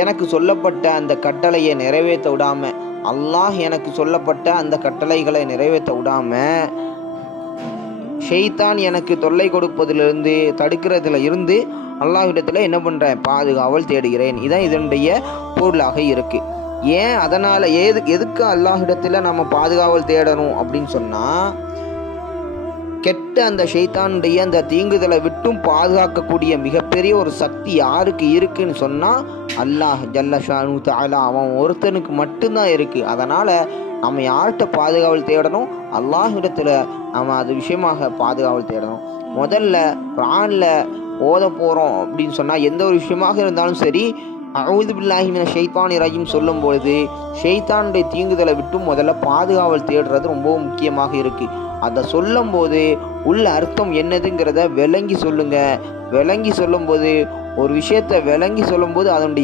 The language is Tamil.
எனக்கு சொல்லப்பட்ட அந்த கட்டளையை நிறைவேற்ற விடாம, அல்லாஹ் எனக்கு சொல்லப்பட்ட அந்த கட்டளைகளை நிறைவேற்ற விடாம, ஷைத்தான் எனக்கு தொல்லை கொடுப்பதிலிருந்து தடுக்கிறதுல இருந்து அல்லாஹ்விடத்தில் என்ன பண்ணுறேன், பாதுகாவல் தேடுகிறேன். இதான் இதனுடைய பொருளாக இருக்கு. ஏன் அதனால் எதுக்கு அல்லாஹ்விடத்தில் நம்ம பாதுகாவல் தேடணும் அப்படின்னு சொன்னால், கெட்ட அந்த ஷைத்தானுடைய அந்த தீங்குதலை விட்டும் பாதுகாக்கக்கூடிய மிகப்பெரிய ஒரு சக்தி யாருக்கு இருக்குன்னு சொன்னால் அல்லாஹ் ஜல்ல ஷானு தஆலா அவன் ஒருத்தனுக்கு மட்டும்தான் இருக்குது. அதனால் நம்ம யார்கிட்ட பாதுகாவல் தேடணும், அல்லாஹ்விடத்தில் நம்ம அது விஷயமாக பாதுகாவல் தேடணும். முதல்ல குர்ஆனில் ஓத போகிறோம் அப்படின்னு சொன்னால் எந்த ஒரு விஷயமாக இருந்தாலும் சரி, அஊது பில்லாஹி மினஷ் ஷைத்தானிர் ரஜீம் சொல்லும் பொழுது ஷைத்தானுடைய தீங்குதலை விட்டும் முதல்ல பாதுகாவல் தேடுறது ரொம்பவும் முக்கியமாக இருக்குது. அதை சொல்லும் போது உள்ள அர்த்தம் என்னதுங்கிறத விளங்கி சொல்லுங்க. விளங்கி சொல்லும்போது ஒரு விஷயத்தை விளங்கி சொல்லும்போது அதனுடைய